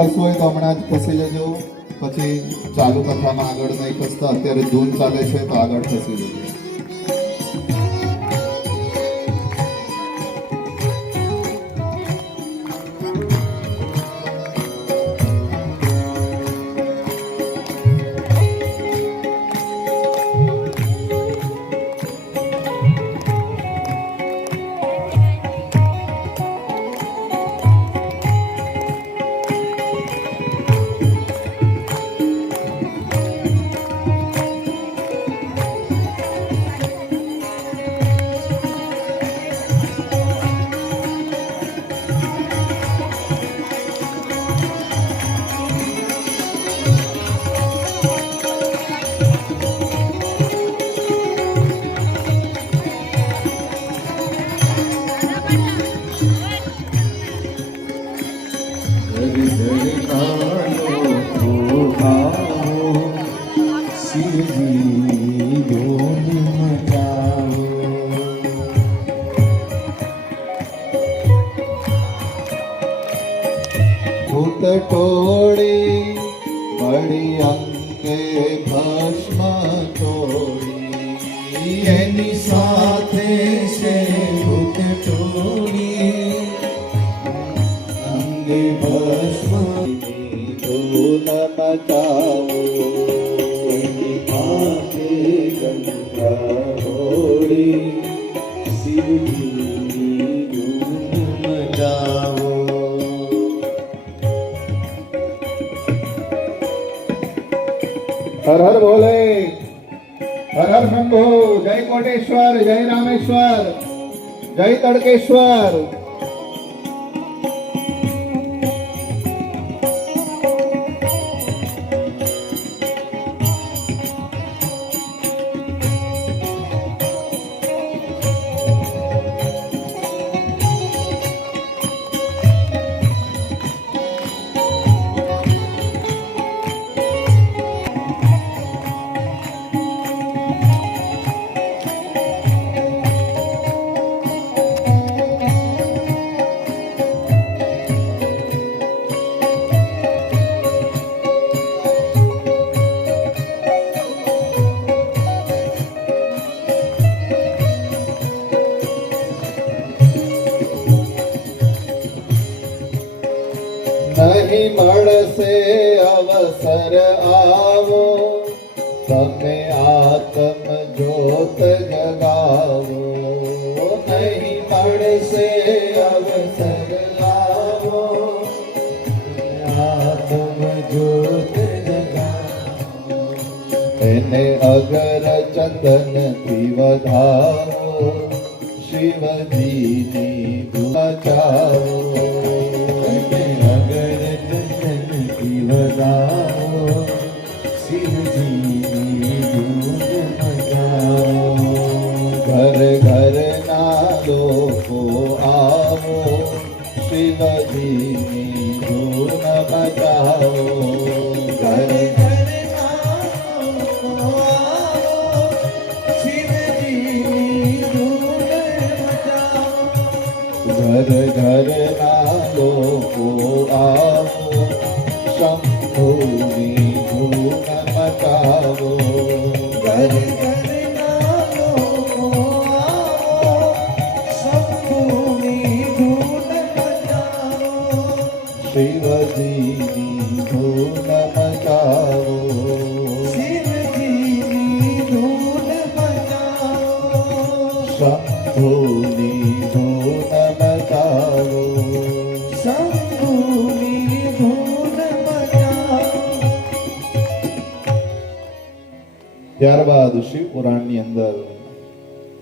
ખસવું હોય તો હમણાં જ ખસી લેજો, પછી ચાલુ કથામાં આગળ નહીં ખસતા. અત્યારે ધૂન ચાલે છે તો આગળ ખસી લેજો. ટોળી પડી અંગે ભસ્મ તોડી, એની સાથે છે ભૂત ટોળી અંગે ભસ્મ ધૂન મચાવો, એની પાસે ગંગા હોળી શિવજી ધૂન મચાવો. हर हर बोले, हर हर शंभो. जय कोटेश्वर, जय रामेश्वर, जय तड़केश्वर. નહીં મળશે અવસર આવો, તમે આત્મ જ્યોત જગાવો. નહીં મળશે અવસર આવો, આત્મ જ્યોત જગાવો. એને અગર ચંદનથી વધાવો, શિવજીની ધૂન મચાવો. ઘર ઘર ના લોકો આવો, શિવજીની ધૂન મચાવો. ઘર ઘર ના લોકો આવો, શિવજીની ધૂન મચાવો. ઘર ઘર ના લોકો આવો, શંભુની ધૂન મચાવો. ઘર ઘર ના લોકો આવો, શંભુની ધૂન મચાવો. શિવજીની ધૂન મચાવો. શિવજીની ધૂન મચાવો. શંભુની ધૂન મચાવો. શંભુની ધૂન. ત્યારબાદ શિવ પુરાણની અંદર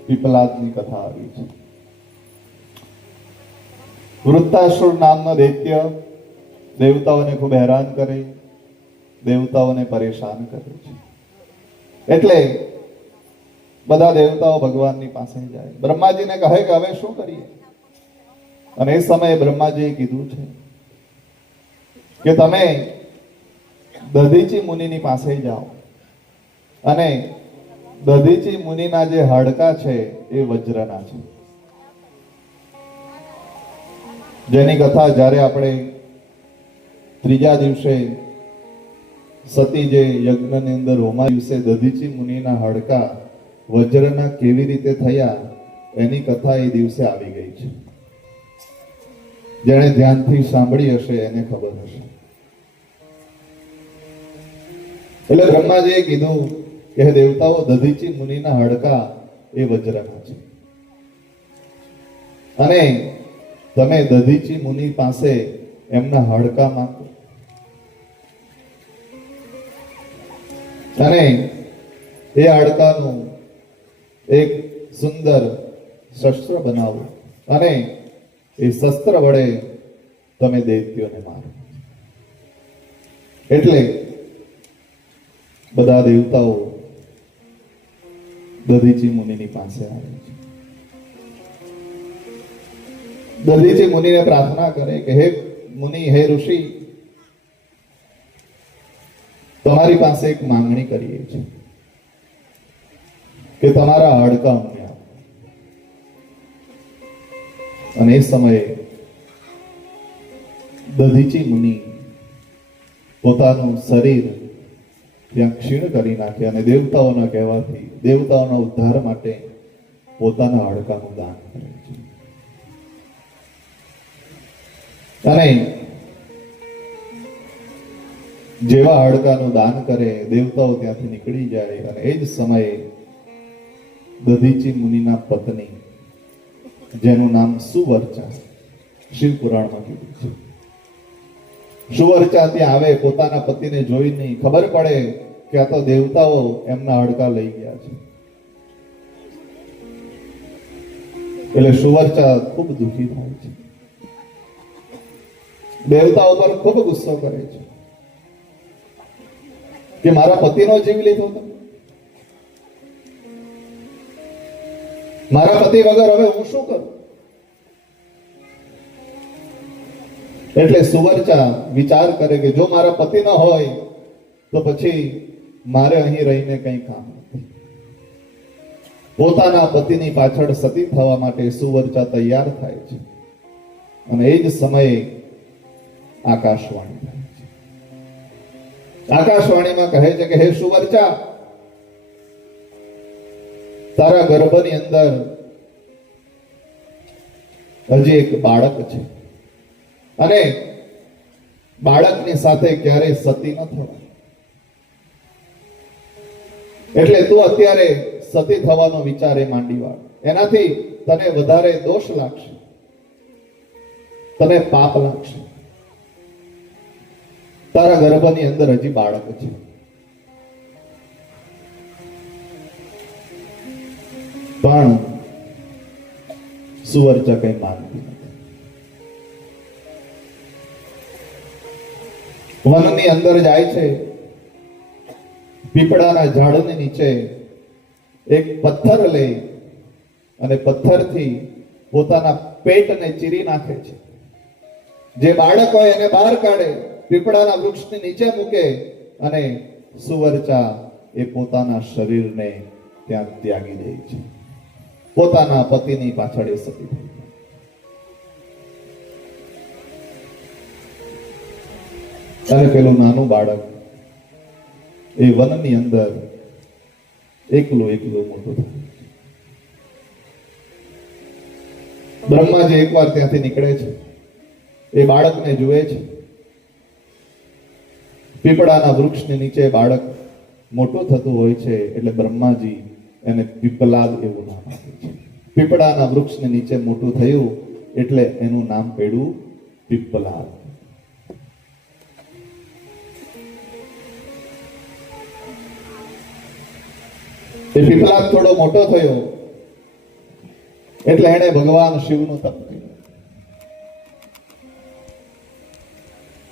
પીપલાદની કથા આવી છે. વૃત્તાસુર નામનો દૈત્ય દેવતાઓને ખૂબ હેરાન કરે, દેવતાઓને પરેશાન કરે છે. એટલે બધા દેવતાઓ ભગવાનની પાસે જાય, બ્રહ્માજીને કહે કે હવે શું કરીએ. અને એ સમયે બ્રહ્માજીએ કીધું છે કે તમે દધીચી મુનિની પાસે જાઓ અને દધીચી મુનિના જે હાડકા છે એ વજ્રના છે, જેની કથા જ્યારે આપણે ત્રીજા દિવસે સતી જે યજ્ઞની અંદર હોમા દિવસે દધીચી મુનિના હાડકા વજ્રના કેવી રીતે થયા એની કથા એ દિવસે આવી ગઈ છે. જેણે ધ્યાનથી સાંભળી હશે એને ખબર હશે. એટલે બ્રહ્માજીએ કીધું કે હે દેવતાઓ, દધીચી મુનિના હાડકા એ વજ્રના છે અને તમે દધીચી મુનિ પાસે એમના હાડકા માંગો અને એ હાડકાનું એક સુંદર શસ્ત્ર બનાવો અને એ શસ્ત્ર વડે તમે દૈત્યોને મારો. એટલે બધા દેવતાઓ દધીચી મુનિની પાસે આવે છે. દધીચી મુનિને પ્રાર્થના કરે કે હે મુનિ, હે ઋષિ, તમારી પાસે એક માંગણી કરીએ છીએ કે તમારા હાડકા અમને આપો. અને એ સમયે દધીચી મુનિ પોતાનું શરીર ત્યાં ક્ષીણ કરી નાખે અને દેવતાઓના કહેવાથી દેવતાઓના ઉદ્ધાર માટે પોતાના હાડકાનું દાન કરે છે. અને જેવા હાડકાનું દાન કરે, દેવતાઓ ત્યાંથી નીકળી જાય અને એ જ સમયે દધીચી મુનિના પત્ની, જેનું નામ સુવર્ચા, શિવ પુરાણમાં કીધું છે, સુવર્ચા ત્યાં આવે. પોતાના પતિને જોઈને ખબર પડે કે આ તો દેવતાઓ એમના હાડકા લઈ ગયા છે. એટલે સુવર્ચા ખૂબ દુઃખી થાય છે, દેવતાઓ પર ખૂબ ગુસ્સો કરે છે કે મારા પતિનો જીવ લીધો તમે, મારા પતિ વગર હવે હું શું કરું? એટલે સુવર્ચા વિચાર કરે કે જો મારા પતિ ન હોય તો પછી મારે અહીં રહીને કંઈ કામ નથી. પોતાના પતિની પાછળ સતી થવા માટે સુવર્ચા તૈયાર થાય છે અને એ જ સમયે આકાશવાણી થાય છે. આકાશવાણીમાં કહે છે કે હે સુવર્ચા, તારા ગર્ભની અંદર હજી એક બાળક છે અને બાળકની સાથે ક્યારેય સતી ન થવાય. એટલે તું અત્યારે સતી થવાનો વિચાર એ માંડી વાળ. એનાથી તને વધારે દોષ લાગશે, તને પાપ લાગશે. તારા ગર્ભની અંદર હજી બાળક છે. પણ સુવર્ચા કઈ માનતી નથી. વનની અંદર જાય છે. પીપળાના ઝાડની નીચે એક પથ્થર લે અને પથ્થરથી પોતાના પેટને ચીરી નાખે છે. જે બાળક હોય એને બહાર કાઢે, પીપળાના વૃક્ષની નીચે મૂકે અને સુવર્ચા એ પોતાના શરીરને ત્યાં ત્યાગી દે છે. પોતાના પતિની પાછળ એ સતી થઈ. અને પેલું નાનું બાળક એ વનની અંદર એકલું મોટું થાય. બ્રહ્માજી એકવાર ત્યાંથી નીકળે છે. એ બાળકને જુએ છે. પીપળાના વૃક્ષની નીચે બાળક મોટું થતું હોય છે એટલે બ્રહ્માજી એને પીપલાદ એવું નામ આપે છે. પીપળાના વૃક્ષની નીચે મોટું થયું એટલે એનું નામ પડ્યું પીપલાદ. એ પીપલાદ થોડો મોટો થયો એટલે એને ભગવાન શિવનું તપ કર્યું.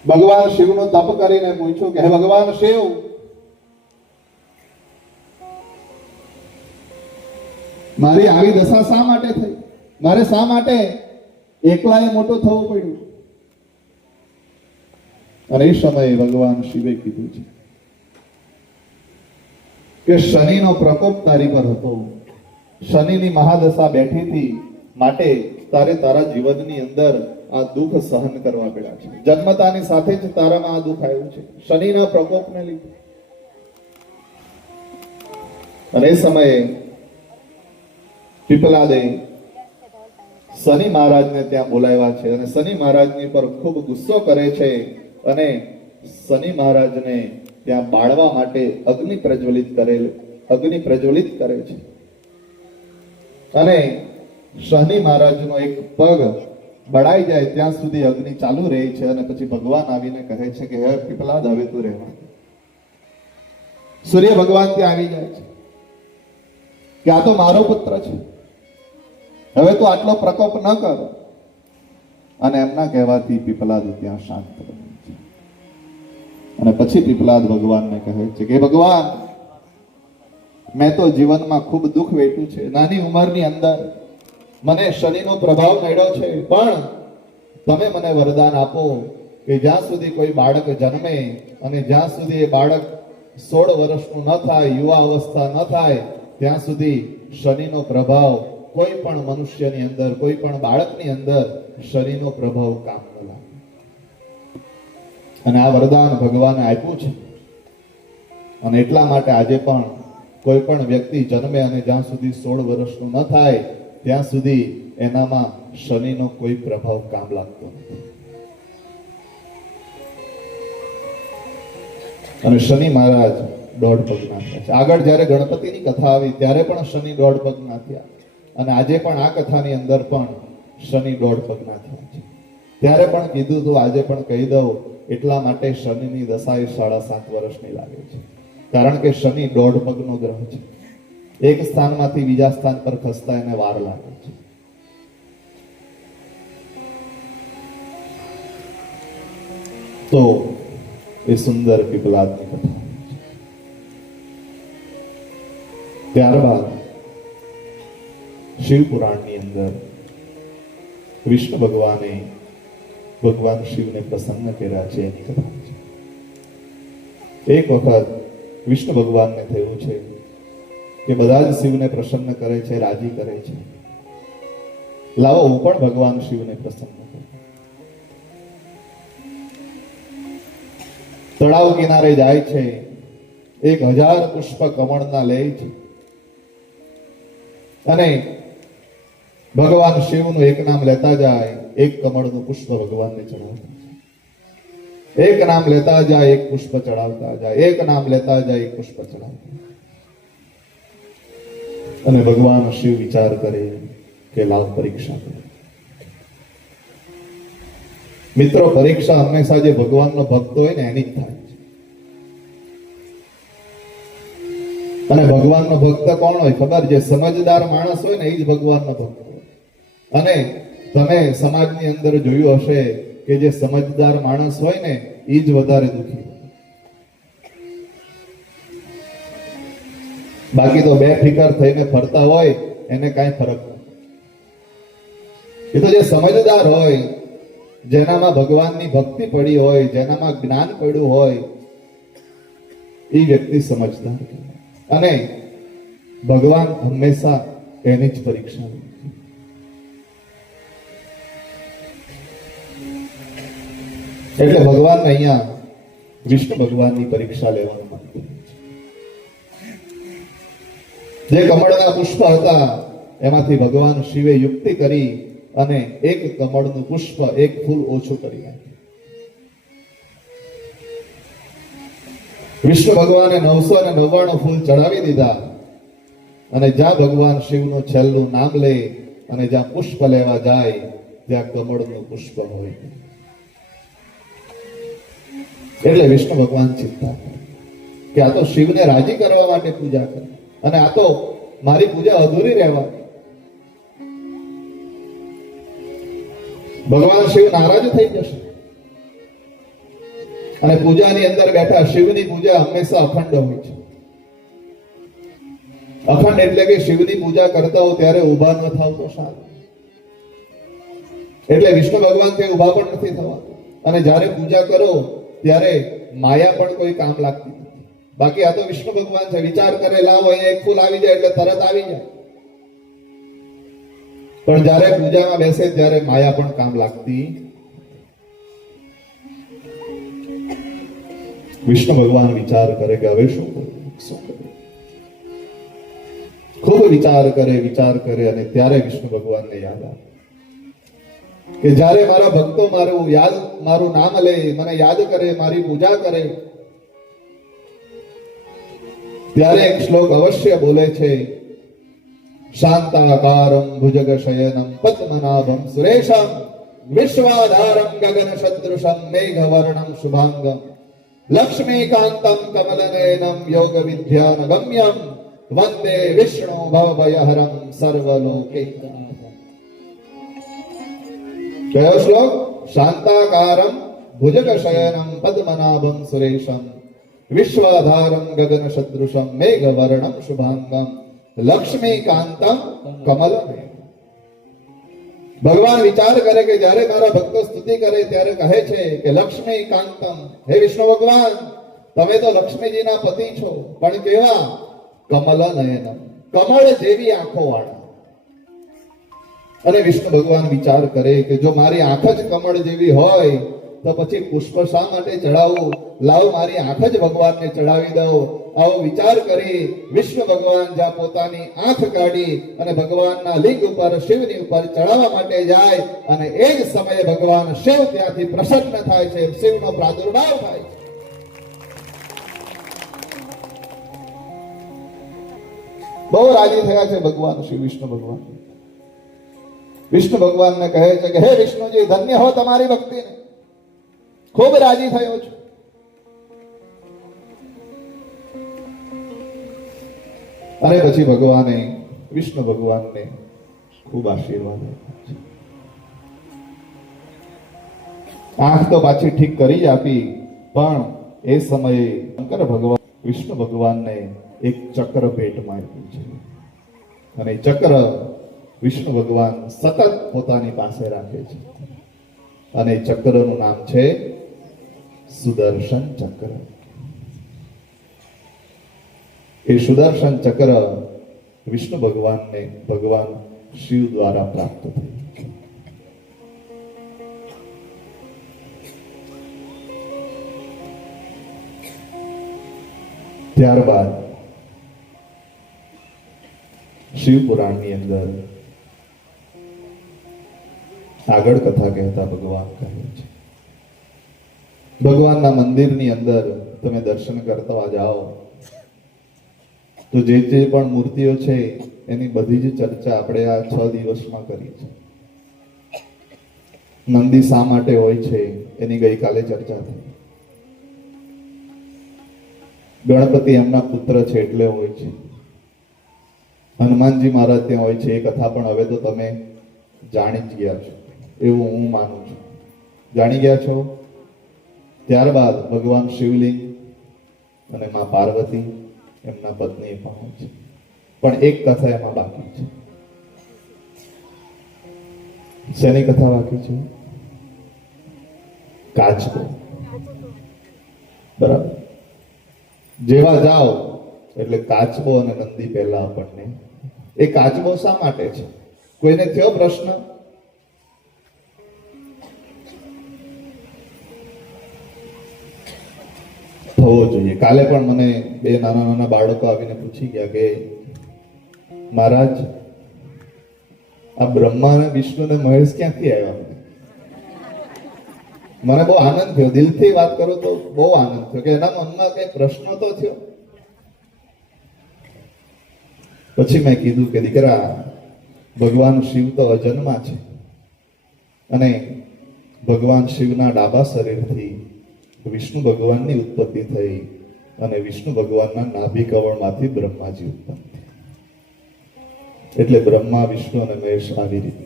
ભગવાન શિવનું તપ કરીને પૂછ્યું કે હે ભગવાન શિવ, મારી આવી દશા શા માટે થઈ? મારે શા માટે એકલાએ મોટો થવું પડ્યું? અને એ સમયે ભગવાન શિવે કીધું છે કે શનિનો પ્રકોપ તારી પર હતો, શનિની મહાદશા બેઠી હતી, માટે તારે તારા જીવનની અંદર આ દુઃખ સહન કરવા પડ્યા છે. જન્મતાની સાથે જ તારામાં આ દુઃખ આવ્યું છે, શનિના પ્રકોપને લીધે. અને એ સમયે પીપલાદે શનિ મહારાજને ત્યાં બોલાવ્યા છે અને શનિ મહારાજની પર ખૂબ ગુસ્સો કરે છે અને શનિ મહારાજને ત્યાં બાળવા માટે અગ્નિ પ્રજ્વલિત કરે છે. અને શનિ મહારાજનો એક પગ બળાઈ જાય ત્યાં સુધી અગ્નિ ચાલુ રહે છે અને પછી ભગવાન આવીને કહે છે કે હે પીપલાદ, હવે તું રહેવા. સૂર્ય ભગવાન ત્યાં આવી જાય છે કે આ તો મારો પુત્ર છે, હવે તું આટલો પ્રકોપ ન કર. અને એમના કહેવાથી પીપલાદ ત્યાં શાંત બને છે. અને પછી પીપલાદ ભગવાનને કહે છે કે ભગવાન, મેં તો જીવનમાં ખૂબ દુઃખ વેઠ્યું છે. નાની ઉંમરની અંદર મને શનિનો પ્રભાવ નડ્યો છે, પણ તમે મને વરદાન આપો કે જ્યાં સુધી કોઈ બાળક જન્મે અને જ્યાં સુધી એ બાળક 16 વર્ષનું ન થાય, યુવા અવસ્થા ન થાય, ત્યાં સુધી શનિનો પ્રભાવ કોઈ પણ મનુષ્યની અંદર, કોઈ પણ બાળકની અંદર શનિનો પ્રભાવ કામ ન લાગે. અને આ વરદાન ભગવાને આપ્યું છે. અને એટલા માટે આજે પણ કોઈ પણ વ્યક્તિ જન્મે અને જ્યાં સુધી 16 વર્ષનું ન થાય ત્યાં સુધી એનામાં શનિનો કોઈ પ્રભાવ કામ લાગતો નથી. અને શનિ મહારાજ 1.5 પગના થયા છે. આગળ જ્યારે ગણપતિની કથા આવી ત્યારે પણ શનિ 1.5 પગના થયા અને આજે પણ આ કથાની અંદર પણ શનિ 1.5 પગના થયા છે. ત્યારે પણ કીધું તો આજે પણ કહી દઉં, એટલા માટે શનિની દશા એ 7.5 વર્ષની લાગે છે. કારણ કે શનિ 1.5 પગનો ગ્રહ છે. એક સ્થાનમાંથી બીજા સ્થાન પર ખસતા એને વાર લાગે છે. તો એ સુંદર પીપલાદની કથા. ત્યારબાદ શિવ પુરાણની અંદર વિષ્ણુ ભગવાને ભગવાન શિવને પ્રસન્ન કર્યા છે એની કથા છે. એક વખત વિષ્ણુ ભગવાનને થયું છે કે બધા જ શિવને પ્રસન્ન કરે છે, રાજી કરે છે, લાવો હું પણ ભગવાન શિવને પ્રસન્ન કરું. તળાવ કિનારે જાય છે, 1000 પુષ્પ કમળના લે છે અને ભગવાન શિવનું એક નામ લેતા જાય, એક કમળનું પુષ્પ ભગવાનને ચડાવતા જાય. એક નામ લેતા જાય, એક પુષ્પ ચડાવતા જાય, એક નામ લેતા જાય, એક પુષ્પ ચડાવતા. અને ભગવાન શિવ વિચાર કરે કે લાવ પરીક્ષા કરે. મિત્રો, પરીક્ષા હંમેશા જે ભગવાનનો ભક્ત હોય ને એની જ થાય છે. અને ભગવાનનો ભક્ત કોણ હોય ખબર? જે સમજદાર માણસ હોય ને એ જ ભગવાનનો ભક્ત હોય. અને તમે સમાજની અંદર જોયું હશે કે જે સમજદાર માણસ હોય ને એ જ વધારે દુઃખી હોય. બાકી તો બેફિકર થઈને ફરતા હોય એને કાંઈ ફરક નથી. એ તો જે સમજદાર હોય, જેનામાં ભગવાનની ભક્તિ પડી હોય, જેનામાં જ્ઞાન પડ્યું હોય, એ વ્યક્તિ સમજદાર કહેવાય. અને ભગવાન હંમેશા એની જ પરીક્ષા લે છે. એટલે ભગવાન અહીંયા વિષ્ણુ ભગવાનની પરીક્ષા લેવાનું માંગતું છે. જે કમળના પુષ્પ હતા એમાંથી ભગવાન શિવે યુક્તિ કરી અને એક કમળનું પુષ્પ, એક ફૂલ ઓછું કરી નાખ્યું. વિષ્ણુ ભગવાને 999 ફૂલ ચડાવી દીધા અને જ્યાં ભગવાન શિવનું છેલ્લું નામ લે અને જ્યાં પુષ્પ લેવા જાય ત્યાં કમળનું પુષ્પ હોય. એટલે વિષ્ણુ ભગવાન ચિંતા કરે કે આ તો શિવને રાજી કરવા માટે પૂજા કરે અને આ તો મારી પૂજા અધૂરી રહેવા. ભગવાન શિવ નારાજ થઈ જશે. અને પૂજાની અંદર બેઠા શિવની પૂજા હંમેશા અખંડ હોય છે. અખંડ એટલે કે શિવની પૂજા કરતા હો ત્યારે ઊભા ન થાવ તો સારું. એટલે વિષ્ણુ ભગવાન તે ઊભા પણ નથી થવા. અને જ્યારે પૂજા કરો ત્યારે માયા પણ કોઈ કામ લાગતી નથી. બાકી આ તો વિષ્ણુ ભગવાન છે, વિચાર કરે લાવો અહીંયા એક ફૂલ આવી જાય એટલે તરત આવી જાય. પણ જ્યારે પૂજામાં બેસે ત્યારે માયા પણ કામ લાગતી. વિષ્ણુ ભગવાન વિચાર કરે કે હવે શું કરું, શું કરું. ખૂબ વિચાર કરે અને ત્યારે વિષ્ણુ ભગવાનને યાદ આવે કે જ્યારે મારા ભક્તો મારું નામ લે, મને યાદ કરે, મારી પૂજા કરે, ત્યારે એક શ્લોક અવશ્ય બોલે છે, શાંતાકારમ ભુજગ શયનમ પદ્મનાભમ સુરેશમ વિશ્વાધારમ ગગન સદૃશમ મેઘવર્ણમ શુભાંગમ લક્ષ્મીકાંતમ કમલનયનમ યોગ વિદ્યાન ગમ્યમ વંદે વિષ્ણુ ભવભયહરમ સર્વલોકૈકનાથમ. કયો શ્લોક? શાંતાકારમ ભુજગ શયનમ પદ્મનાભમ સુરેશમ વિશ્વાધારમ ગગન સદૃશમ મેઘવર્ણમ શુભાંગમ લક્ષ્મીકાંતમ કમલનયનમ. ભગવાન વિચાર કરે કે જ્યારે મારા ભક્તો સ્તુતિ કરે ત્યારે કહે છે કે લક્ષ્મીકાંતમ, હે વિષ્ણુ ભગવાન તમે તો લક્ષ્મીજીના પતિ છો, પણ કેવા? કમલનયનમ, કમળ જેવી આંખો વાળા. અને વિષ્ણુ ભગવાન વિચાર કરે કે જો મારી આંખ જ કમળ જેવી હોય તો પછી પુષ્પ શા માટે ચડાવવું? લાવ મારી આંખ જ ભગવાનને ચડાવી દઉં. આવો વિચાર કરી વિષ્ણુ ભગવાન જ્યાં પોતાની આંખ કાઢી અને ભગવાનના લિંગ ઉપર, શિવની ઉપર ચડાવવા માટે જાય અને એ જ સમયે ભગવાન શિવ ત્યાંથી પ્રસન્ન થાય છે, શિવનો પ્રાદુર્ભાવ થાય છે. બહુ રાજી થયા છે ભગવાન શ્રી વિષ્ણુ ભગવાન. વિષ્ણુ ભગવાનને કહે છે કે હે વિષ્ણુજી, ધન્ય હો તમારી ભક્તિને, ખૂબ રાજી થયો છું. અને પછી ભગવાને, વિષ્ણુ ભગવાનને ખૂબ આશીર્વાદ આપ્યા. આંખ તો પાછી ઠીક કરી જ આપી, પણ એ સમયે શંકર ભગવાન વિષ્ણુ ભગવાનને એક ચક્ર ભેટમાં આપ્યું છે. અને એ ચક્ર વિષ્ણુ ભગવાન સતત પોતાની પાસે રાખે છે. અને એ ચક્રનું નામ છે સુદર્શન ચક્ર. એ સુદર્શન ચક્ર વિષ્ણુ ભગવાનને ભગવાન શિવ દ્વારા પ્રાપ્ત થયું. ત્યારબાદ શિવ પુરાણની અંદર આગળ કથા કહેતા ભગવાન કહે છે, ભગવાનના મંદિરની અંદર તમે દર્શન કરતા જાઓ તો જે પણ મૂર્તિઓ છે એની બધી જ ચર્ચા આપણે આ 6 દિવસમાં કરી છે. નંદી શા માટે હોય છે એની ગઈકાલે ચર્ચા થઈ. ગણપતિ એમના પુત્ર છે એટલે હોય છે. હનુમાનજી મહારાજ ત્યાં હોય છે, એ કથા પણ હવે તો તમે જાણી જ ગયા છો એવું હું માનું છું. જાણી ગયા છો. ત્યારબાદ ભગવાન શિવલિંગ અને મા પાર્વતી એમના પત્ની પણ હોય છે, પણ એક કથા એમાં બાકી છે. શેની કથા બાકી છે? કાચબો. બરાબર. જેવા જાઓ એટલે કાચબો અને નંદી પહેલા આપણને. એ કાચબો શા માટે છે? કોઈને થયો પ્રશ્ન? થવો જોઈએ. કાલે પણ મને 2 નાના બાળકો આવીને પૂછી ગયા કે મહારાજ આ બ્રહ્મા અને વિષ્ણુ ને મહેશ ક્યાંથી આવ્યા? મને બહુ આનંદ થયો, દિલથી વાત કરું તો બહુ આનંદ થયો કે એના મનમાં કઈ પ્રશ્ન તો થયો. પછી મેં કીધું કે દીકરા, ભગવાન શિવ તો અજન્મા છે અને ભગવાન શિવના ડાબા શરીરથી વિષ્ણુ ભગવાનની ઉત્પત્તિ થઈ અને વિષ્ણુ ભગવાનના નાભિ કમળમાંથી બ્રહ્માજી ઉત્પન્ન થયા. એટલે બ્રહ્મા, વિષ્ણુ અને મહેશ આવી રીતે.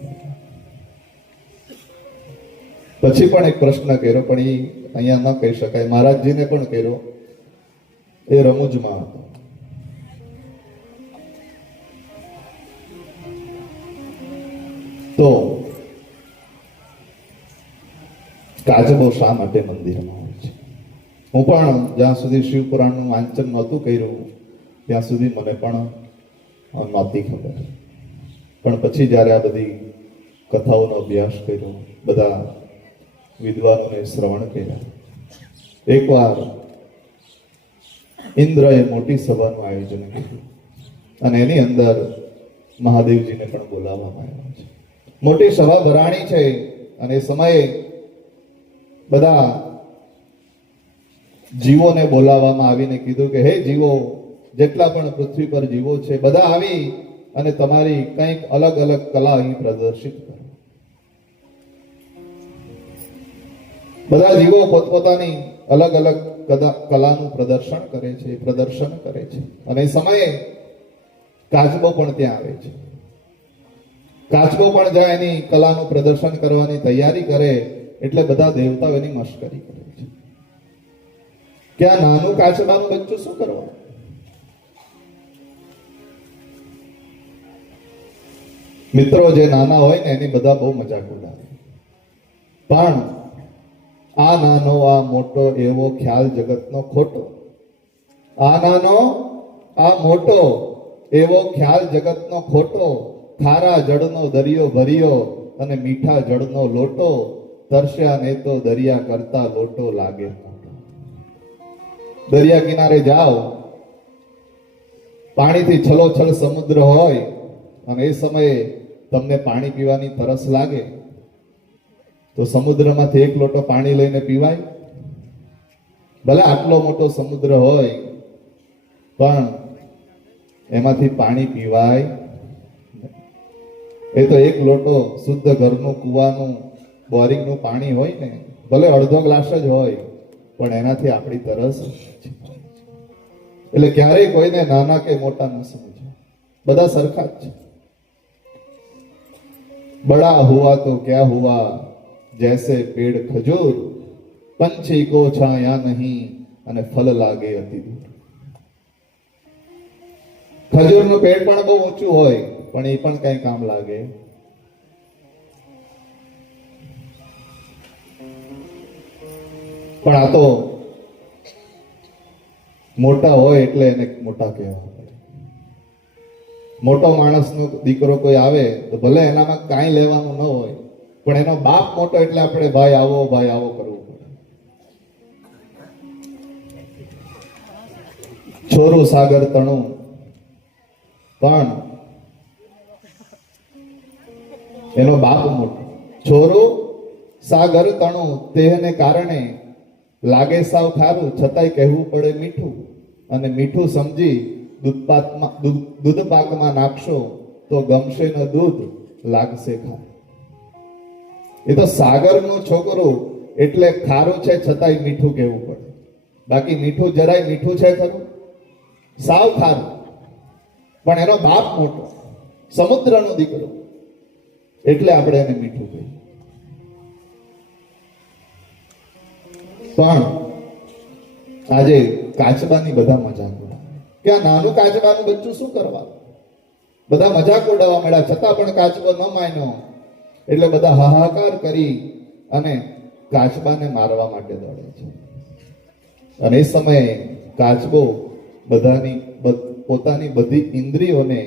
પછી પણ એક પ્રશ્ન કર્યો, પણ એ અહીંયા ન કહી શકાય. મહારાજજીને પણ કર્યો, એ રમૂજમાં હતો. તો કાચબો શા માટે મંદિરમાં હોય છે? હું પણ જ્યાં સુધી શિવ પુરાણનું વાંચન નહોતું કર્યું ત્યાં સુધી મને પણ નહોતી ખબર. પણ પછી જ્યારે આ બધી કથાઓનો અભ્યાસ કર્યો, બધા વિદ્વાનોને શ્રવણ કર્યા. એકવાર ઇન્દ્રએ મોટી સભાનું આયોજન કર્યું અને એની અંદર મહાદેવજીને પણ બોલાવવામાં આવ્યા છે. મોટી સભા ભરાણી છે અને એ સમયે બધા જીવોને બોલાવવામાં આવીને કીધું કે હે જીવો, જેટલા પણ પૃથ્વી પર જીવો છે બધા આવી અને તમારી કંઈક અલગ અલગ કલા અહીં પ્રદર્શિત કરો. બધા જીવો પોતપોતાની અલગ અલગ કલાનું પ્રદર્શન કરે છે અને એ સમયે કાચબો પણ ત્યાં આવે છે. કાચબો પણ જાય એની કલાનું પ્રદર્શન કરવાની તૈયારી કરે એટલે બધા દેવતાઓ એની મશ્કરી કરે છે કે આ નાનું કાચબાનું બચ્ચું શું કરવાનું. મિત્રો જે નાના હોય ને એની બધા બહુ મજાક ઉડાવે, પણ આ નાનો આ મોટો એવો ખ્યાલ જગતનો ખોટો. આ નાનો આ મોટો એવો ખ્યાલ જગતનો ખોટો. ખારા જળનો દરિયો ભર્યો અને મીઠા જળનો લોટો. તરસ્યા ને તો દરિયા કરતા લોટો લાગે. દરિયા કિનારે જાઓ, પાણીથી છલોછલ સમુદ્ર હોય અને એ સમયે તમને પાણી પીવાની તરસ લાગે તો સમુદ્રમાંથી એક લોટો પાણી લઈને પીવાય? ભલે આટલો મોટો સમુદ્ર હોય પણ એમાંથી પાણી પીવાય? એ તો એક લોટો શુદ્ધ ઘરનું કુવાનું બોરિંગનું પાણી હોય ને, ભલે અડધો ગ્લાસ જ હોય પણ એનાથી આપણી તરસ. એટલે ક્યારેય કોઈને નાના કે મોટા ન સમજો, બધા સરખા જ છે. બડા હુઆ તો ક્યા હુઆ, જૈસે પેડ ખજૂર, પંછી કો છાયા નહીં અને ફલ લાગે અતિ દૂર. ખજૂરનું પેડ પણ બહુ ઊંચું હોય પણ એ પણ કઈ કામ લાગે. પણ આ તો મોટા હોય એટલે એને મોટા કહેવા પડે. મોટો માણસનો દીકરો કોઈ આવે તો ભલે એનામાં કાંઈ લેવાનું ન હોય પણ એનો બાપ મોટો એટલે આપણે ભાઈ આવો કરવું પડે. છોરું સાગર તણું પણ એનો બાપ મોટો. છોરું સાગર તણું તેહને કારણે લાગે સાવ ખારું, છતાંય કહેવું પડે મીઠું. અને મીઠું સમજી દૂધ પાકમાં નાખશો તો ગમશે ન દૂધ, લાગશે ખારું. એ તો સાગરનું છોકરું એટલે ખારું છે છતાંય મીઠું કહેવું પડે. બાકી મીઠું જરાય મીઠું છે ખરું? સાવ ખારું. પણ એનો બાપ મોટો, સમુદ્રનો દીકરો, એટલે આપણે એને મીઠું કહીએ. પણ આજે કાચબાની બધા મજાક ઉડાવે કે આ નાનું કાચબાનું બચ્ચું શું કરવા. બધા મજાક ઉડાવવા મળ્યા છતાં પણ કાચબો ન માન્યો એટલે બધા હાહાકાર કરી અને કાચબાને મારવા માટે દોડે છે. અને એ સમયે કાચબો પોતાની બધી ઇન્દ્રિયોને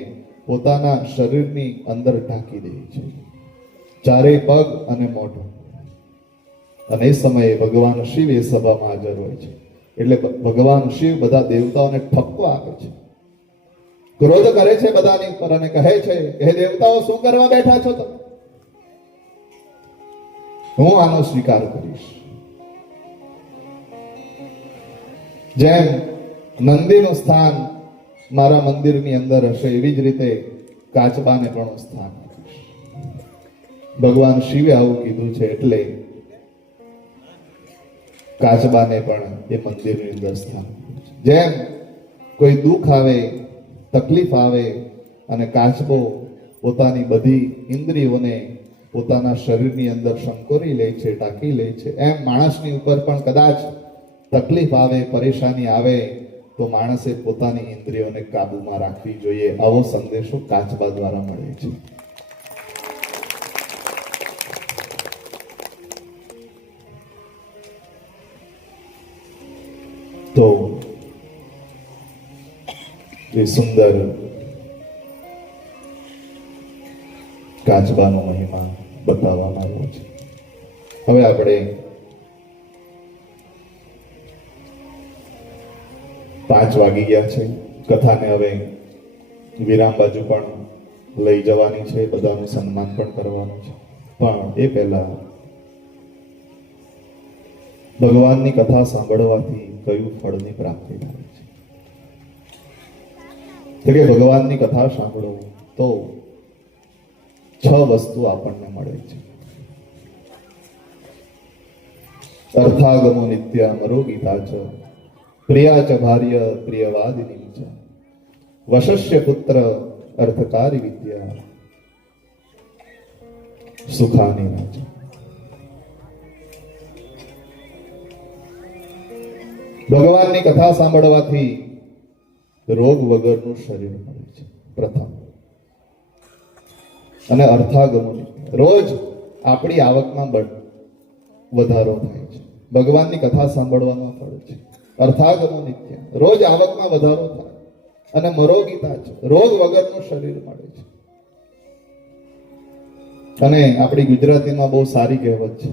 પોતાના શરીરની અંદર ઢાંકી દે છે, ચારેય પગ અને મોઢું. અને એ સમયે ભગવાન શિવ એ સભામાં હાજર હોય છે. એટલે ભગવાન શિવ બધા દેવતાઓને ઠપકો આપે છે, ક્રોધ કરે છે બધાની ઉપર અને કહે છે કે દેવતાઓ શું કરવા બેઠા છો તમે? હું આનો સ્વીકાર કરીશ. જેમ નંદીનું સ્થાન મારા મંદિરની અંદર હશે એવી જ રીતે કાચબાને પણ સ્થાન આપીશ. ભગવાન શિવે આવું કીધું છે એટલે કાચબાને પણ એ મંદિરની અંદર સ્થાન. જેમ કોઈ દુઃખ આવે, તકલીફ આવે અને કાચબો પોતાની બધી ઇન્દ્રિયોને પોતાના શરીરની અંદર સંકોરી લે છે, ટાંકી લે છે, એમ માણસની ઉપર પણ કદાચ તકલીફ આવે, પરેશાની આવે તો માણસે પોતાની ઇન્દ્રિયોને કાબુમાં રાખવી જોઈએ. આવો સંદેશો કાચબા દ્વારા મળે છે. તો એ સુંદર કાચબાનો મહિમા બતાવવામાં આવ્યો છે. હવે આપણે 5 વાગી ગયા છે. કથાને હવે વિરામ બાજુ પણ લઈ જવાની છે, બધાનું સન્માન પણ કરવાનું છે. પણ એ પહેલા ભગવાનની કથા સાંભળવાથી કયું ફળની પ્રાપ્તિ થાય છે? તો કે ભગવાનની કથા સાંભળો તો 6 વસ્તુ આપણને મળે છે. અર્થાગમો નિત્ય અમરો ગીતા ચ પ્રિયા ચ ભાર્ય પ્રિયવાદિની ચ વશસ્ય પુત્ર અર્થકારી વિદ્યા સુખાની ન ચ. ભગવાનની કથા સાંભળવાથી રોગ વગરનું શરીર મળે છે, પ્રથમ. અને અર્થાગમો રોજ આપણી આવકમાં વધારો થાય છે. ભગવાનની કથા સાંભળવાનો ફળ છે. અર્થાગમો નિત્ય રોજ આવકમાં વધારો થાય. અને મરોગીતા છે રોગ વગરનું શરીર મળે છે. અને આપણી ગુજરાતીમાં બહુ સારી કહેવત છે,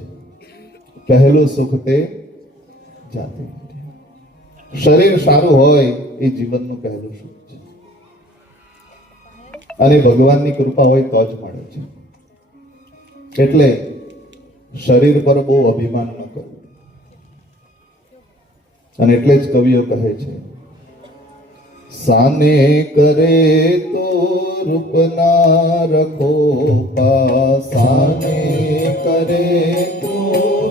પહેલું સુખ તે જાતિ. શરીર સારું હોય એ જીવનનું પહેલું સુખ છે. અને ભગવાનની કૃપા હોય તો જ મળે છે. એટલે શરીર પર બહુ અભિમાન ન કરવું. અને એટલે જ કવિઓ કહે છે, સાને કરે તો રૂપ ના રખો પા, સાને કરે તો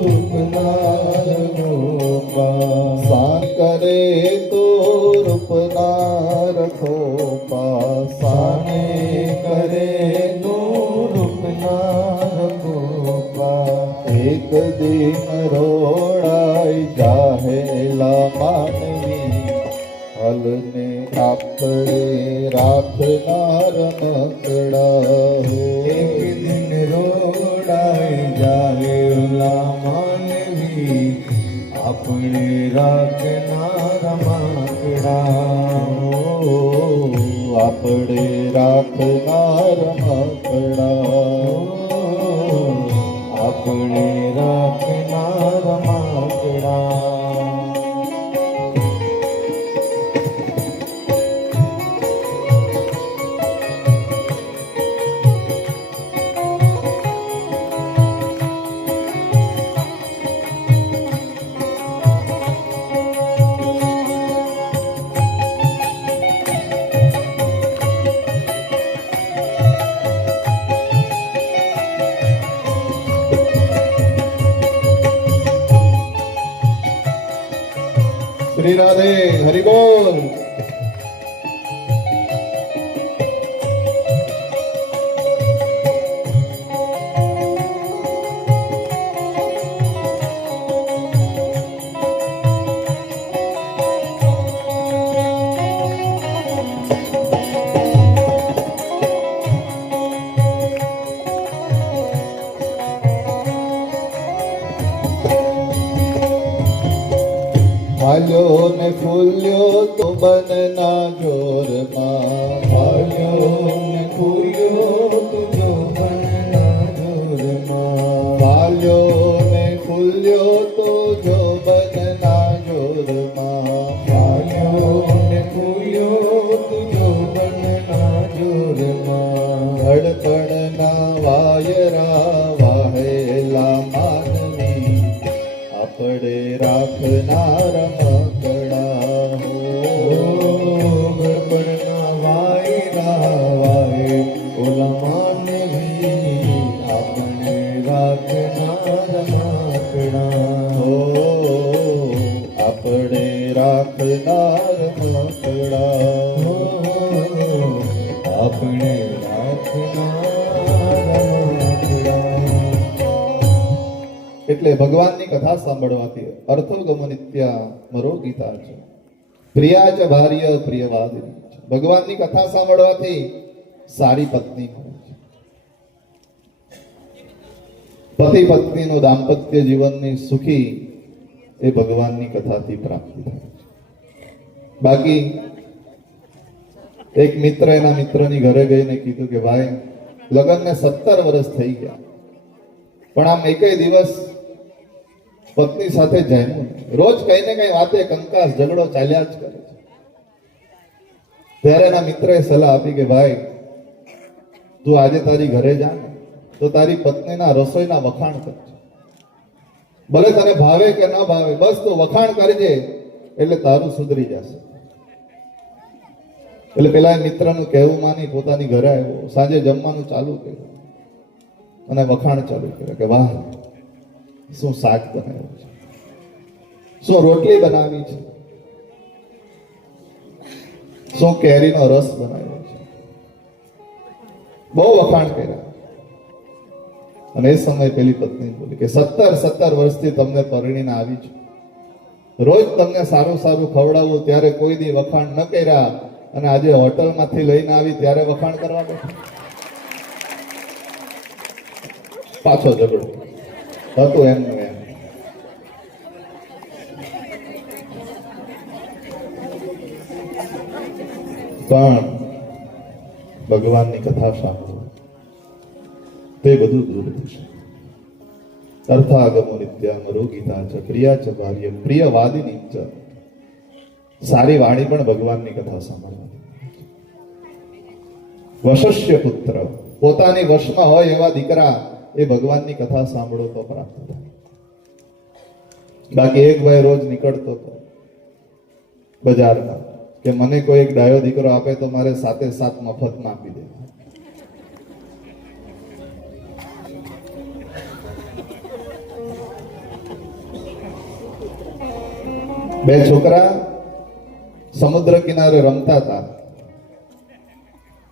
રૂપ ના રખો પા, સાન કરે તો રૂપ ના રખો પા, સાને કરે તો રૂપ ના રખો પા. એક દિન રોડાઈ જાહેલા માનવી, હલને આપણે રાખનાર મકડા. એક દિન રોડાઈ જાહેલા માનવી, આપણે રાખનાર મકડા. આપણે રાખનાર મકડા, આપણે રાખનાર મકડા. શ્રી રાધે, હરિ બોલ. ફાલ્યો ને ફૂલ્યો તો બનના જોરમાં, ફાલ્યો ને ફૂલ્યો તો બનના જોરમાં, ફાલ્યો ને ફૂલ્યો તો બનના જોરમાં, ફાલ્યો ને ફૂલ્યો તો બનના જોરમાં. ધડકણના વાયરા વાહેલા માનવી, આપણે રાખનાર મકડા. ગડબડના વાયરા વાહે ઓલા માનવી, આપણે રાખનાર મકડા. આપણે રાખનાર મકડા, આપણે રાખનાર મકડા. એટલે ભગવાનની કથા સાંભળવાથી અર્થોગમ નિત્યા મરો ગીતા છે પ્રિયા ચ ભાર્ય પ્રિયવાદિની છે. ભગવાનની કથા સાંભળવાથી સારી પત્ની મળે છે. પતિ પત્નીનું દાંપત્ય જીવનની સુખી એ ભગવાનની કથાથી પ્રાપ્તિ થાય છે. બાકી એક મિત્ર એના મિત્રની ઘરે ગઈને કીધું કે ભાઈ લગ્નને 17 વર્ષ થઈ ગયા પણ આમ એકેય દિવસ પત્ની સાથે જામ્યું નહીં. રોજ કઈ ને કઈ વાતે કંકાસ ઝઘડો ચાલ્યા જ કરે છે. ત્યારે એના મિત્રએ સલાહ આપી કે ભાઈ તું આજે તારી ઘરે જા ને તો તારી પત્નીના રસોઈના વખાણ કરજે. ભલે તને ભાવે કે ન ભાવે, બસ તું વખાણ કરજે એટલે તારું સુધરી જશે. એટલે પેલા મિત્રનું કહેવું માની પોતાની ઘરે આવ્યો, સાંજે જમવાનું ચાલુ કર્યું અને વખાણ ચાલુ કર્યા કે વાહ શું શાક બનાવ્યું છે, શું રોટલી બનાવી છે, શું કેરીનો રસ બનાવ્યો છે. બહુ વખાણ કર્યા. અને એ સમયે પેલી પત્ની બોલી કે 17 વર્ષથી તમને પરણીને આવી છું, રોજ તમને સારું સારું ખવડાવું ત્યારે કોઈ દી વખાણ ન કર્યા, અને આજે હોટલમાંથી લઈને આવી ત્યારે વખાણ કરવા બેઠા. પાછો ઝઘડો હતું એમનું એમ. પણ ભગવાનની કથા સાંભળો તે બધું દૂર થશે. અર્થાગમો નિત્યામરો ગીતા ચ પ્રિયા ચ ભાર્ય પ્રિય વાદિની ચ. સારી વાણી પણ ભગવાનની કથા સાંભળવાની. વશસ્ય પુત્ર, પોતાની વશમાં હોય એવા દીકરા એ ભગવાનની કથા સાંભળો તો પ્રાપ્ત થાય. બાકી એક ભાઈ રોજ નીકળતો હતો બજારમાં કે મને કોઈ એક ડાયો દીકરો આપે તો મારે 7 મફતમાં આપી દે. બે છોકરા સમુદ્ર કિનારે રમતા હતા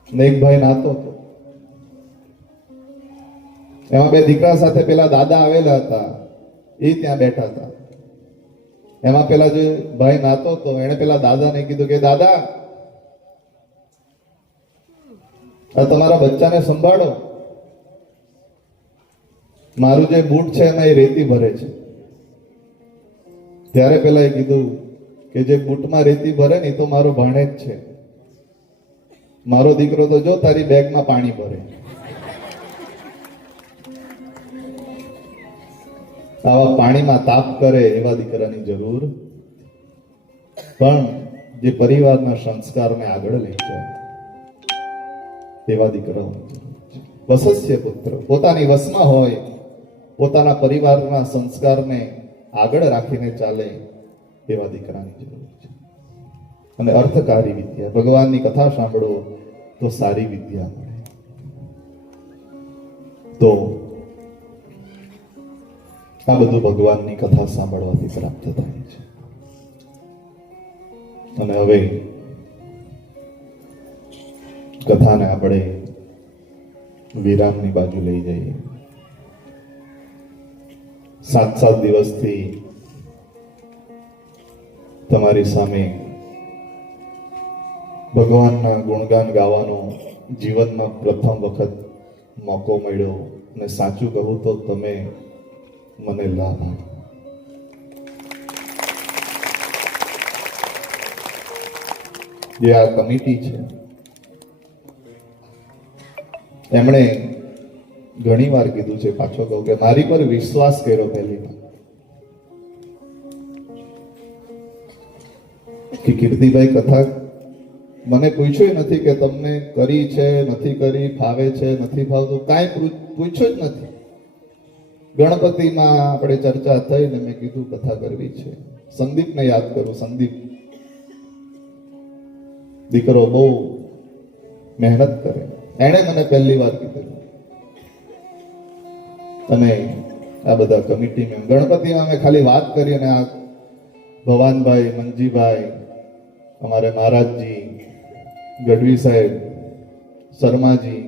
ને એક ભાઈ નાતો હતો. એમાં બે દીકરા સાથે પેલા દાદા આવેલા હતા, એ ત્યાં બેઠા હતા. એમાં પેલા જે ભાઈ નાતો હતો એને પેલા દાદાને કીધું કે દાદા આ તમારા બચ્ચાને સંભાળો, મારું જે બૂટ છે એમાં એ રેતી ભરે છે. ત્યારે પેલા એ કીધું કે જે બૂટમાં રેતી ભરે ને એ તો મારો ભાણેજ છે, મારો દીકરો તો જો તારી બેગમાં પાણી ભરે. આવા પાણીમાં તાપ કરે એવા દીકરાની જરૂર, પણ જે પરિવારના સંસ્કારને આગળ લઈ જાય એવા દીકરાઓની જરૂર છે. વશસ્ય પુત્ર, પોતાની વશમાં હોય, પોતાના પરિવારના સંસ્કારને આગળ રાખીને ચાલે એવા દીકરાની જરૂર છે. અને અર્થકારી વિદ્યા, ભગવાનની કથા સાંભળો તો સારી વિદ્યા મળે. તો આ બધું ભગવાનની કથા સાંભળવાથી પ્રાપ્ત થાય છે. અને હવે કથાને આપણે વિરામની બાજુ લઈ જઈએ. 7 દિવસથી તમારી સામે ભગવાનના ગુણગાન ગાવાનો જીવનમાં પ્રથમ વખત મોકો મળ્યો, અને સાચું કહું તો તમે મને લાભ આપ્યો. જે આ કમિટી છે એમણે ઘણી વાર કીધું છે, પાછો કહું કે મારી પર વિશ્વાસ કર્યો પહેલી વાર કે કીર્તિભાઈ કથા મને પૂછ્યું નથી કે તમને કરી છે નથી કરી, ફાવે છે નથી ફાવતું, કાંઈ પૂછ્યું જ નથી. ગણપતિમાં આપણે ચર્ચા થઈ ને મેં કીધું કથા કરવી છે. સંદીપને યાદ કરું, સંદીપ દીકરો બહુ મહેનત કરે, એણે મને પહેલી વાર કીધું. અને આ બધા કમિટી ગણપતિમાં અમે ખાલી વાત કરી, અને આ ભવાનભાઈ, મંજીભાઈ, અમારે મહારાજજી, ગઢવી સાહેબ, શર્માજી,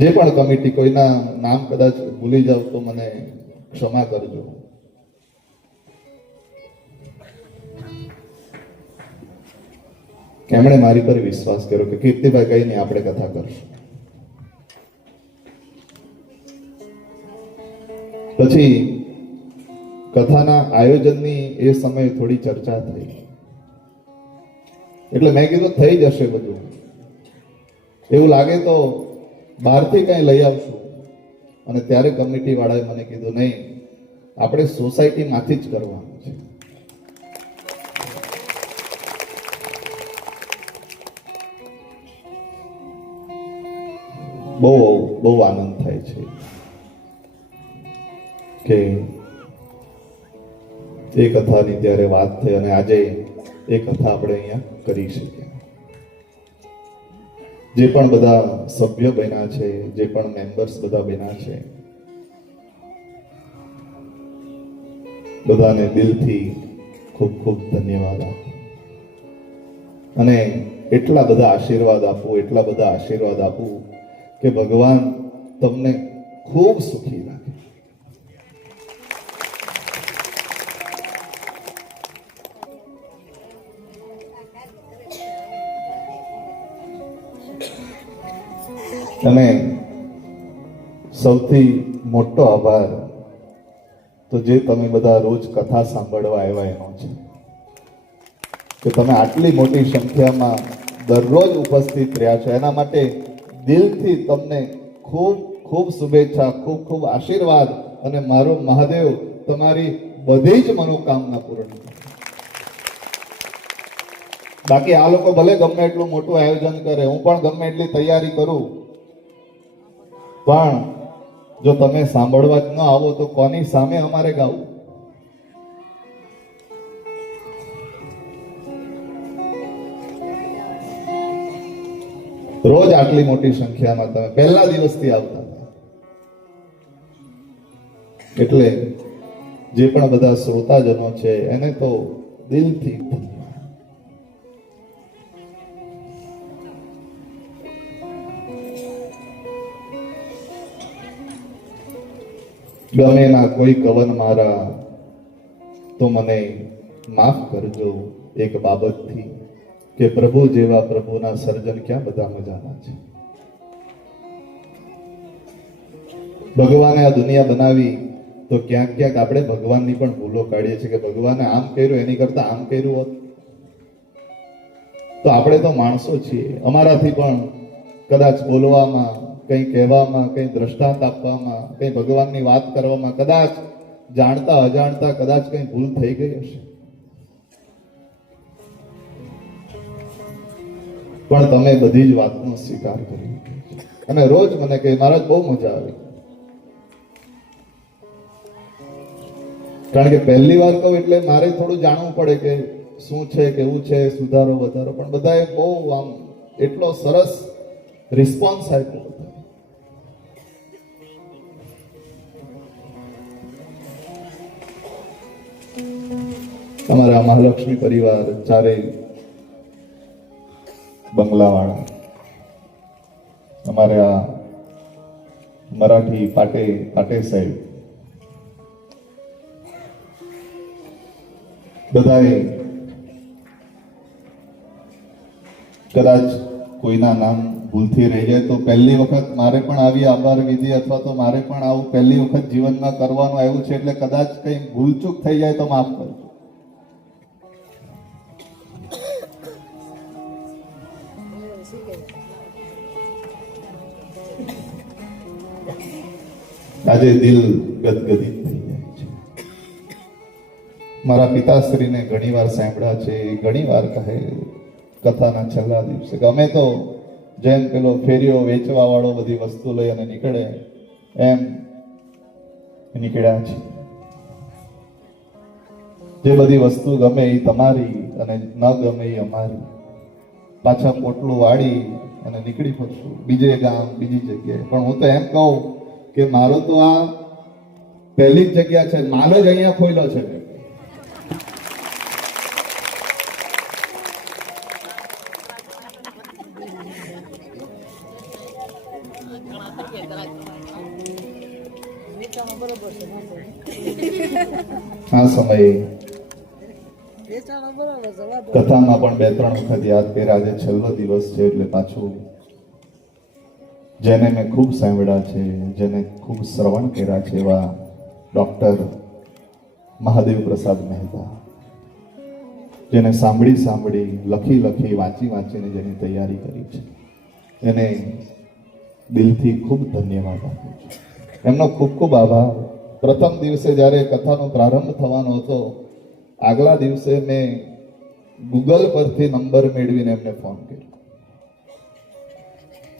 જે પણ કમિટી, કોઈના નામ કદાચ ભૂલી જાવ તો મને ક્ષમા કરજો. એમણે મારી પર વિશ્વાસ કર્યો કે કીર્તિભાઈ કઈ નહીં, આપણે કથા કરશું. પછી કથાના આયોજનની એ સમયે થોડી ચર્ચા થઈ, એટલે મેં કીધું થઈ જશે બધું, એવું લાગે તો બહારથી કઈ લઈ આવશું, અને ત્યારે કમિટી વાળાએ મને કીધું નહીં, આપણે સોસાયટીમાંથી જ કરવાનું છે. બહુ બહુ આનંદ થાય છે કે એ કથાની ત્યારે વાત થઈ અને આજે એ કથા આપણે અહીંયા કરી શકીએ. જે પણ બધા સભ્ય બન્યા છે, જે પણ મેમ્બર્સ બધા બન્યા છે, બધાને દિલથી ખૂબ ખૂબ ધન્યવાદ આપો અને એટલા બધા આશીર્વાદ આપું કે ભગવાન તમને ખૂબ સુખી રાખે. અને સૌથી મોટો આભાર તો જે તમે બધા રોજ કથા સાંભળવા આવ્યા એનો છે કે તમે આટલી મોટી સંખ્યામાં દરરોજ ઉપસ્થિત રહ્યા છો. એના માટે દિલથી તમને ખૂબ ખૂબ શુભેચ્છા, ખૂબ ખૂબ આશીર્વાદ અને મારો મહાદેવ તમારી બધી જ મનોકામના પૂર્ણ કરે. બાકી આ લોકો ભલે ગમે એટલું મોટું આયોજન કરે, હું પણ ગમે એટલી તૈયારી કરું, પણ જો તમે સાંભળવા જ ન આવો તો કોની સામે અમારે ગાવું? રોજ આટલી મોટી સંખ્યામાં તમે પહેલા દિવસથી આવતા હતા. એટલે જે પણ બધા શ્રોતાજનો છે એને તો દિલથી ગમે ના કોઈ કવન મારા તો મને માફ કરજો એક બાબતથી કે પ્રભુ જેવા પ્રભુના સર્જન ક્યાં બધા મજાના છે. ભગવાને આ દુનિયા બનાવી તો ક્યાંક ક્યાંક આપણે ભગવાનની પણ ભૂલો કાઢીએ છીએ કે ભગવાને આમ કર્યું એની કરતા આમ કર્યું હોત તો આપણે તો માણસો છીએ. અમારાથી પણ કદાચ બોલવામાં, કંઈ કહેવામાં, કંઈ દ્રષ્ટાંત આપવામાં, કંઈ ભગવાનની વાત કરવામાં કદાચ જાણતા અજાણતા કદાચ કંઈ ભૂલ થઈ ગઈ હશે. પણ તમે બધી જ વાતનો સ્વીકાર કર્યો અને રોજ મને કહે મહારાજ બહુ મજા આવી. કારણ કે પહેલી વાર કહું એટલે મારે થોડું જાણવું પડે કે શું છે, કેવું છે, સુધારો વધારો. પણ બધાએ બહુ આમ એટલો સરસ રિસ્પોન્સ આપ્યો. અમારા મહાલક્ષ્મી પરિવાર ચારેય બંગલાવાળા, અમારે આ મરાઠી પાટે સાહેબ, બધાએ કદાચ કોઈના નામ ભૂલથી રહી જાય તો પહેલી વખત મારે પણ આવી આભાર વિધિ અથવા તો મારે પણ આવું પહેલી વખત જીવનમાં કરવાનું આવ્યું છે એટલે કદાચ કંઈ ભૂલચૂક થઈ જાય તો માફ કરજો. આજે દિલ ગદગદિત થઈ જાય છે. મારા પિતાશ્રીને ઘણી વાર સાંભળ્યા છે, ઘણી વાર કહે કથાના છેલ્લા દિવસે ગમે તો જેમ પેલો ફેરીઓ વેચવા વાળો બધી વસ્તુ લઈ અને નીકળે એમ નીકળ્યા છે. જે બધી વસ્તુ ગમે એ તમારી અને ન ગમે એ અમારી. પાછા પોટલું વાળી અને નીકળી પડશું બીજે ગામ, બીજી જગ્યાએ. પણ હું તો એમ કહું કે મારો તો આ પહેલી જ જગ્યા છે, માલ જ અહીંયા ખોલ્યો છે. આ સમયે કથામાં પણ 2-3 વખત યાદ કર્યા. આજે છેલ્લો દિવસ છે એટલે પાછું જેને મેં ખૂબ સાંભળ્યા છે, જેને ખૂબ શ્રવણ કર્યા છે એવા ડૉક્ટર મહાદેવ પ્રસાદ મહેતા, જેને સાંભળી લખી વાંચીને જેની તૈયારી કરી છે, એને દિલથી ખૂબ ધન્યવાદ આપું છું. એમનો ખૂબ ખૂબ આભાર. પ્રથમ દિવસે જ્યારે કથાનો પ્રારંભ થવાનો હતો, આગલા દિવસે મેં ગૂગલ પરથી નંબર મેળવીને એમને ફોન કર્યો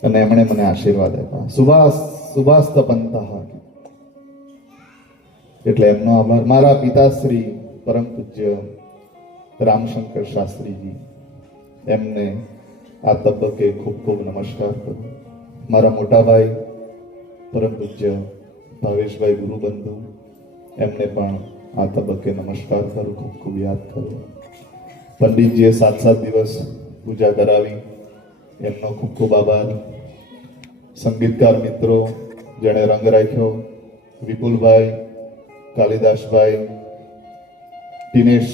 અને એમણે મને આશીર્વાદ આપ્યા. સુભાષ તપંતઃ, એટલે એમનો આભાર. મારા પિતાશ્રી પરમ પૂજ્ય રામશંકર શાસ્ત્રીજી, એમને આ તબક્કે ખૂબ ખૂબ નમસ્કાર કરું. મારા મોટા ભાઈ પરમ પૂજ્ય ભાવેશભાઈ ગુરુબંધુ, એમને પણ આ તબક્કે નમસ્કાર કરું, ખૂબ ખૂબ યાદ કરું. પંડિતજીએ 7 દિવસ પૂજા કરાવી, એમનો ખૂબ ખૂબ આભાર. સંગીતકાર મિત્રો જેણે રંગ રાખ્યો, વિપુલભાઈ, કાલિદાસભાઈ, દિનેશ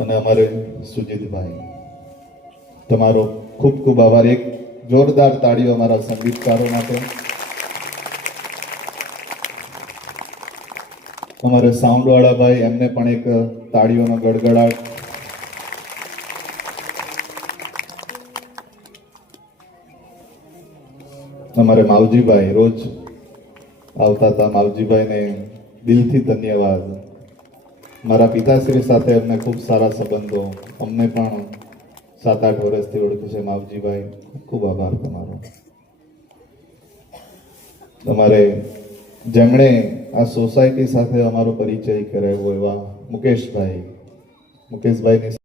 અને અમારે સુજીતભાઈ, તમારો ખૂબ ખૂબ આભાર. એક જોરદાર તાળીઓ અમારા સંગીતકારો માટે. અમારે સાઉન્ડ વાળા ભાઈ, એમને પણ એક તાળીઓનો ગડગડાટ. અમારે માવજીભાઈ રોજ આવતા હતા, માવજીભાઈને દિલથી ધન્યવાદ. મારા પિતાશ્રી સાથે એમને ખૂબ સારા સંબંધો, અમને પણ 7-8 વર્ષથી ઓળખે છે માવજીભાઈ, ખૂબ ખૂબ આભાર તમારો. તમારે જેમણે આ સોસાયટી સાથે અમારો પરિચય કરાવ્યો એવા મુકેશભાઈની